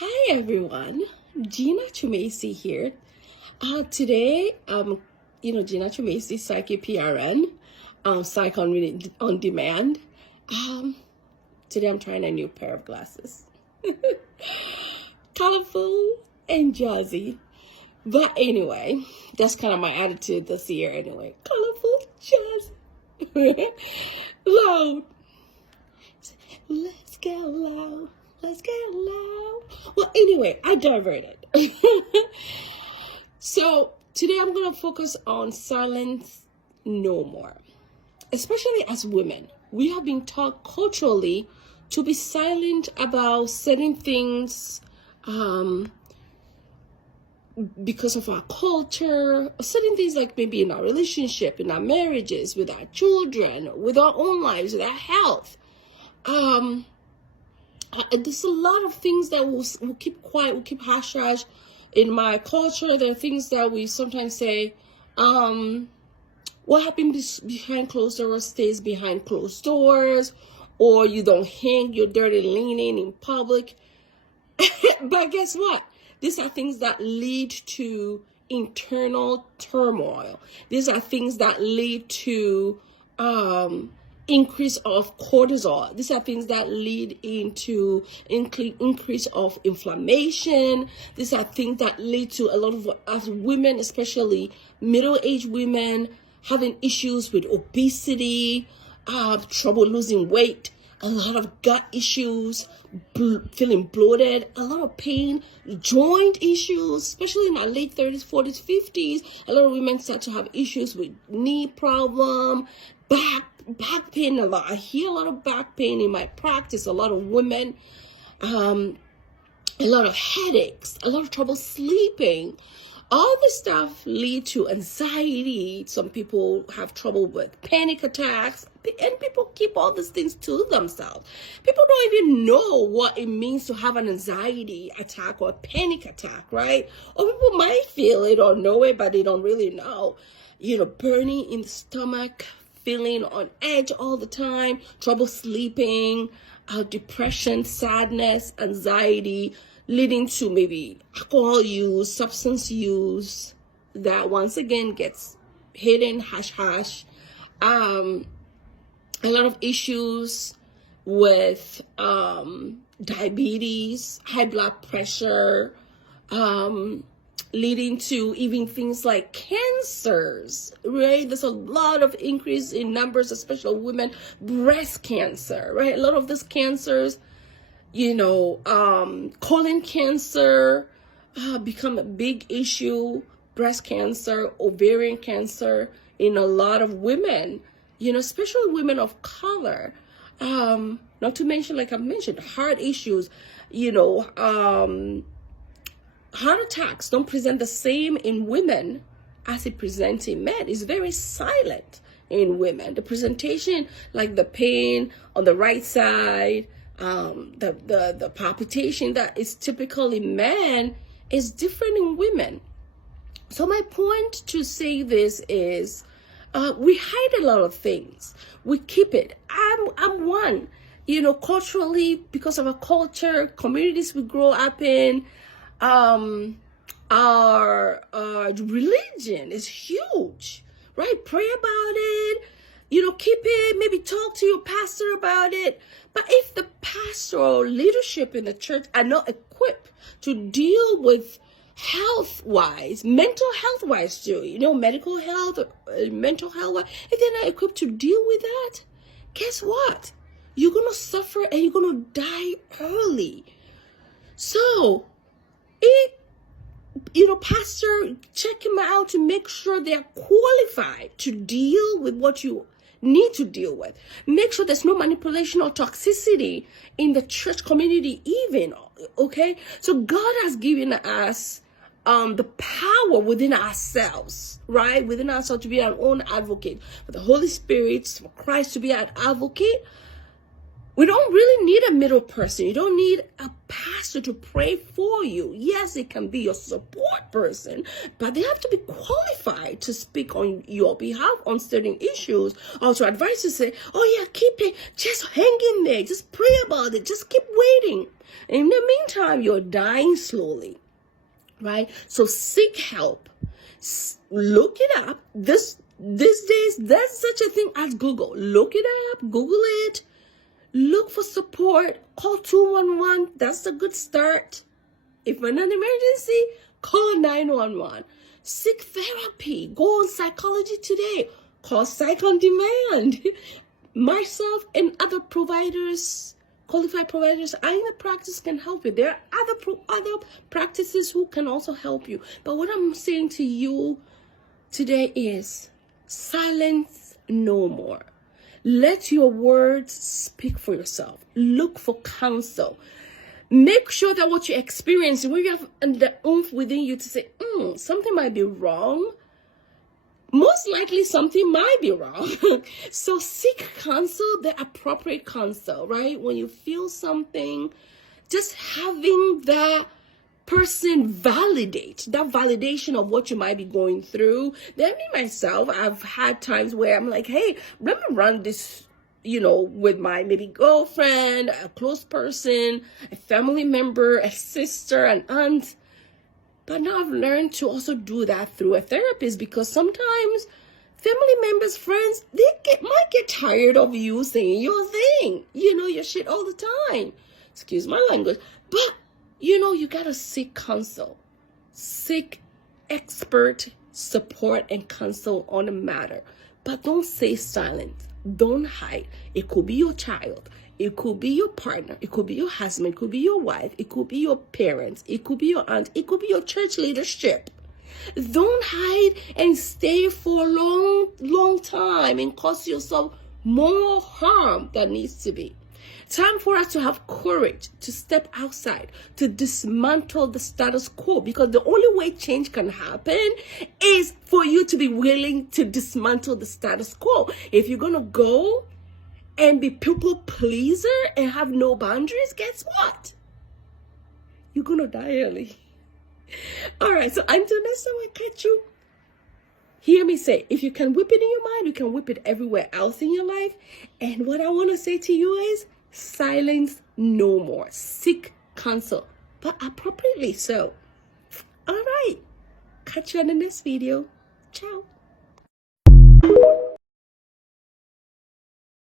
Hi everyone, Gina Chumasi here. Today, Gina Chumasi, Psyche PRN, Psych on Demand. Today I'm trying a new pair of glasses. Colorful and jazzy. But anyway, that's kind of my attitude this year anyway. Colorful, jazzy. Loud. Let's get loud. Let's get loud. Well, anyway, I diverted. So today I'm going to focus on silence no more. Especially as women, we have been taught culturally to be silent about certain things because of our culture, certain things like maybe in our relationship, in our marriages, with our children, with our own lives, with our health. There's a lot of things that we'll keep quiet, we'll keep hush-hush. In my culture, there are things that we sometimes say, what happens behind closed doors stays behind closed doors, or you don't hang your dirty linen in public. But guess what? These are things that lead to internal turmoil. These are things that lead to increase of cortisol. These are things that lead into increase of inflammation. These are things that lead to a lot of women, especially middle-aged women, having issues with obesity, trouble losing weight, a lot of gut issues, feeling bloated, a lot of pain, joint issues, especially in our late 30s, 40s, 50s. A lot of women start to have issues with knee problem, back pain a lot. I hear a lot of back pain in my practice. A lot of women, a lot of headaches, a lot of trouble sleeping. All this stuff lead to anxiety. Some people have trouble with panic attacks, and people keep all these things to themselves. People don't even know what it means to have an anxiety attack or a panic attack, right? Or people might feel it or know it, but they don't really know. Burning in the stomach, feeling on edge all the time, trouble sleeping, depression, sadness, anxiety, leading to maybe alcohol use, substance use, that once again gets hidden, hush. A lot of issues with diabetes, high blood pressure, leading to even things like cancers, right? There's a lot of increase in numbers, especially women, breast cancer, right? A lot of these cancers, colon cancer become a big issue, breast cancer, ovarian cancer in a lot of women, especially women of color. Not to mention, like I mentioned, heart issues, heart attacks don't present the same in women as it presents in men. It's very silent in women. The presentation, like the pain on the right side, the palpitation that is typical in men is different in women. So my point to say this is, we hide a lot of things. We keep it. I'm one, culturally, because of our culture, communities we grow up in, our religion is huge, right? Pray about it, keep it, maybe talk to your pastor about it. But if the pastoral leadership in the church are not equipped to deal with health-wise, mental health-wise too, medical health, mental health-wise, if they're not equipped to deal with that, guess what? You're going to suffer and you're going to die early. So, pastor, check him out to make sure they're qualified to deal with what you need to deal with. Make sure there's no manipulation or toxicity in the church community even, okay? So God has given us the power within ourselves, right? Within ourselves to be our own advocate. For the Holy Spirit, for Christ to be our advocate. We don't really need a middle person. You don't need a pastor to pray for you. Yes, it can be your support person, but they have to be qualified to speak on your behalf on certain issues, or to advise you, say, oh yeah, keep it, just hang in there, just pray about it, just keep waiting. In the meantime, you're dying slowly, right? So seek help. Look it up. These days, there's such a thing as Google. Look it up, Google it. Look for support. Call 211. That's a good start. If in an emergency, call 911. Seek therapy. Go on Psychology Today. Call Psych on Demand. Myself and other providers, qualified providers in the practice can help you. There are other practices who can also help you. But what I'm saying to you today is silence no more. Let your words speak for yourself. Look for counsel. Make sure that what you experience, when you have the oomph within you to say, something might be wrong, most likely something might be wrong. So seek counsel, the appropriate counsel, right? When you feel something, just having that person validate, that validation of what you might be going through. Then me, myself, I've had times where I'm like, hey, let me run this, with my maybe girlfriend, a close person, a family member, a sister, an aunt. But now I've learned to also do that through a therapist, because sometimes family members, friends, might get tired of you saying your thing, your shit all the time. Excuse my language. But, you gotta seek counsel. Seek expert support and counsel on a matter. But don't stay silent. Don't hide. It could be your child. It could be your partner. It could be your husband. It could be your wife. It could be your parents. It could be your aunt. It could be your church leadership. Don't hide and stay for a long, long time and cause yourself more harm than needs to be. Time for us to have courage to step outside, to dismantle the status quo, because the only way change can happen is for you to be willing to dismantle the status quo. If you're going to go and be people pleaser and have no boundaries, guess what? You're going to die early. All right, so until next time I catch you, hear me say, if you can whip it in your mind, you can whip it everywhere else in your life. And what I want to say to you is, silence no more. Seek counsel, but appropriately so. All right, catch you on the next video. Ciao.